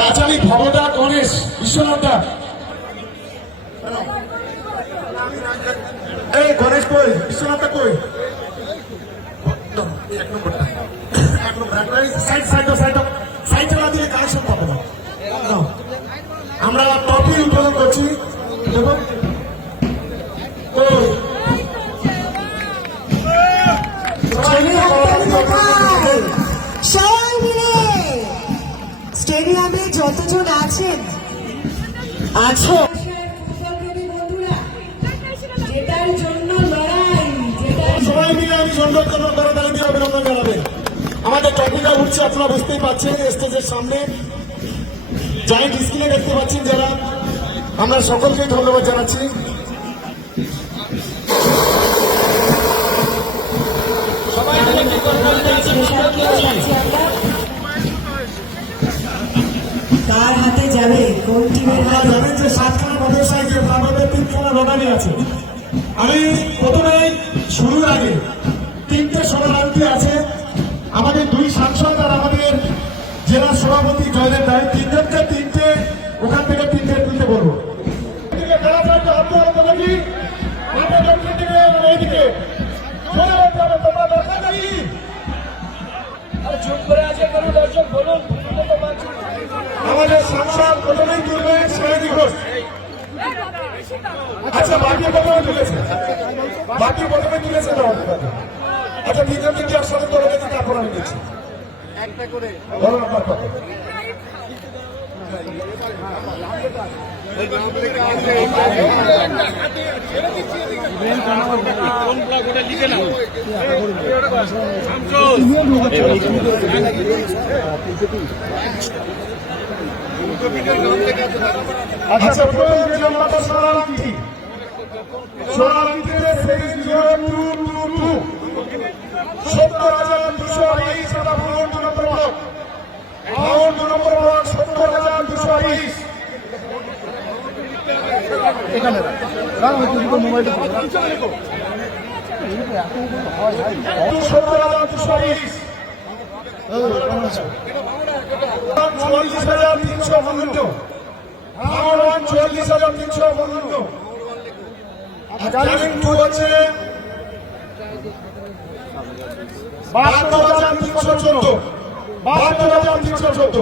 আচারি ভবদা গণেশ বিশ্বনাথ এই গণেশ কই? বিশ্বনাথ কই? যতজন আছেন? আছো? যেটার জন্য লড়াই সবাই মিলে আমি সুন্দর করে দিয়ে অভিনন্দন আমাদের টপিকা উঠছে, আপনারা বুঝতেই পারছেন স্টেজের সামনে। জায়েন্ট স্ক্রিনে দেখতে পাচ্ছেন যারা। আমরা সকলকে ধন্যবাদ জানাচ্ছি। যাবে যে সাতখানা মোটর সাইকেল আমাদের তিনখানা রোটারি আছে। আমি প্রথমে শুরুর আগে তিনটে সভাপতি আছে। আমাদের দুই সাংসদ আর আমাদের জেলা সভাপতি জয়দেব রায়। তিনজনকে তিনটে, ওখান থেকে তিনটে তুলতে বলব। নাকি চুপ করে আছে কেন দর্শক বলুন। আমাদের সাংসদ প্রথমেই তুলবেন শেরাজি ঘোষ আচ্ছা বাকি প্রথমে তুলেছে। বাকি প্রথমে তুলেছে আচ্ছা তিনজন তিনটে একসাথে তোলা গেছে তারপর আমি দিচ্ছি। বলুন আপনার কথা। আচ্ছা প্রথম যে নাম্বারটা Sonaranki সোনারাঙ্কিতে seven zero two two two সত্তর হাজার দুশো বাইশ এটা দু নম্বর ব্লক দু নম্বর ব্লক সত্তর চুয়াল্লিশ হাজার তিনশো পনেরো ভাঙন চুয়াল্লিশ হাজার তিনশো পনেরো জামিন টু হচ্ছে বাহাত্তর হাজার তিনশো চোদ্দ বাহাত্তর হাজার তিনশো চোদ্দ